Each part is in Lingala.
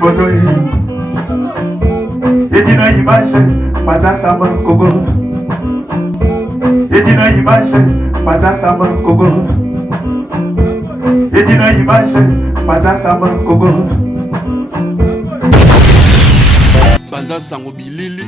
Edina image, pata sama kogo. Edina image, pata sama kogo. Edina image, pata sama kogo. Banda sango bilili.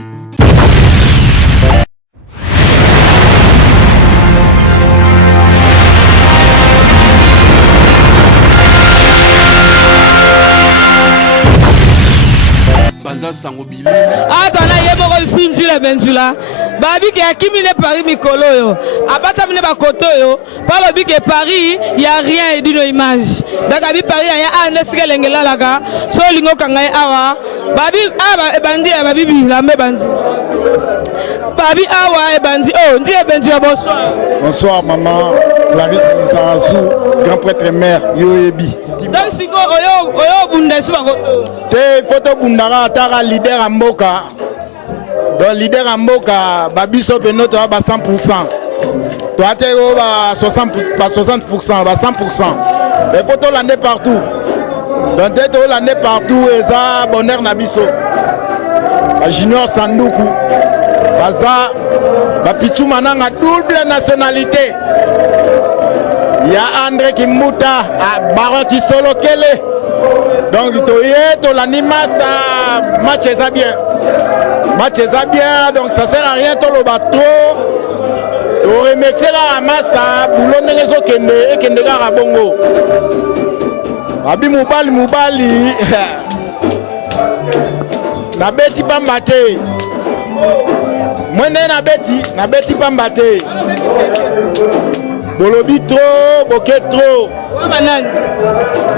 Sango bilili. Atana yemo ko sinjula benjula. Babi ke akimine Paris mikolo yo. Abata mine ba koto yo. Palo bi ke Paris y a rien et d'une image. Daga bi Paris ya ane sike lengela laga. So lingo kangai awa. Babi aba ebandi babi bi lambe bandi. Babi awa ebandi oh ndie benjula bonsoir. Bonsoir maman Clarisse Lizarazu, grand prêtre mère Yoebi. Donc siko oyo bunda su ba koto. Te photo bundara tara leader amboka. Donc leader amboka babiso penoto ba 100%. Toi te ba 60% pas 60%, ba 100%. Les photos l'année partout. Donc te l'année partout et ça bonheur na biso. Ba Junior Sanduku. Baza ba pichu mananga double nationalité. Il y a André Kimbuta, Baron Kisolo Kele. Donc, tu l'animas, match est bien. Match est bien, donc ça sert à rien, tu le bateau. Tu remercies la massa, boulot de réseau Kende Garabongo. Abi Moubali. Na beti pambate. Moi, na beti pambate. Bolobi trop, boquet trop.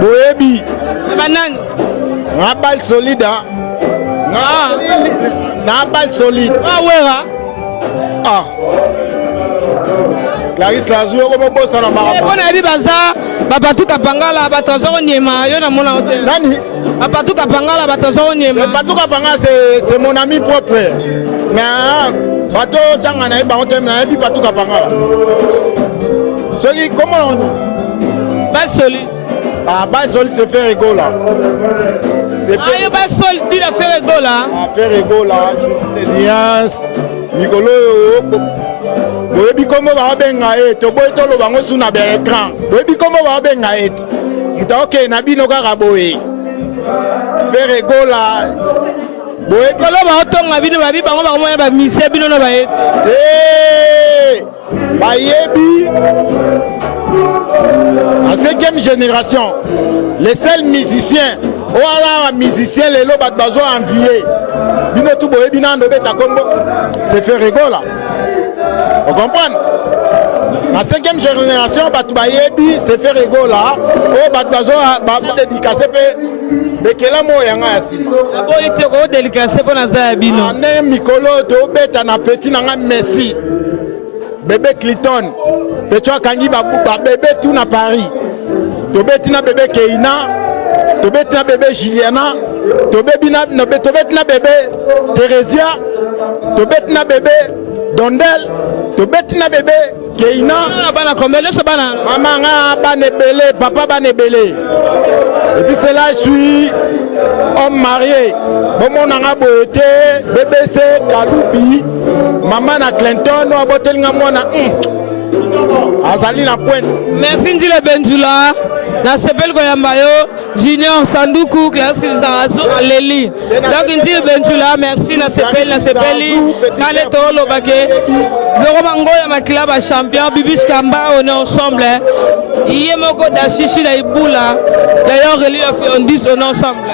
Boebi. Na balle solide. Na balle solide. Ah. Clarisse Lazou, comment bosse na mara. Bon abi baza, babatu kapangala batazo nyema, yo na mona hotel. Nani? Babatu kapangala batazo nyema. Babatu kapanga c'est mon ami propre. Mais bato tanga na ba hotel na bi babatu kapangala. Comment on dit? Base solide. Ah, base solide, c'est faire égaux là. C'est faire base solide, il a fait égaux là. Ah, faire égaux là, des liens, Nicolo. Boyebi comment va benga et to boy to lo bango suna be écran. Boyebi comment va benga et. Muta ok na bino ka raboye. Faire égaux là. Boyebi kolo ba otonga bino babi bango bango ba mise bino no ba ete. Bayebi, en 5e génération, les seuls musiciens, musiciens, les lobes bazo enviés. Bino tout boye bina ndobe ta kombo, c'est fait rigolo là. On comprend? En 5e génération, batu bayebi, c'est fait rigolo là. Oh bazo dédicacé pe bekela mo yanga asima. Boye te ko dédicacé pour na za bino. Ané mikolo to beta na petit nanga Messi. Bébé Clinton, tu as kangi bébé tout na Paris. Tu bébé bébé Keina, tu bébé bébé Juliana, tu bébé bébé Theresia, tu bébé bébé Dondel, tu bébé bébé Keina. Maman a banébélé, papa banébélé. Et puis c'est là je suis homme marié. Bon mon a beauté, bébé c'est Kaloubi. Maman na Clinton, no abotel nga mwana. Azali na pointe. Merci Ndile Benjula. Na sepel Koyambayo, Junior Sanduku, Clarisse Lizarazu, Aleli. Donc Ndile Benjula, merci na sepeli. Kale Tolo Bake. Vraiment Ngoya Makila ba champion, Bibish Kamba, on est ensemble. Yemoko Dashishi la Ibula. D'ailleurs, on est ensemble.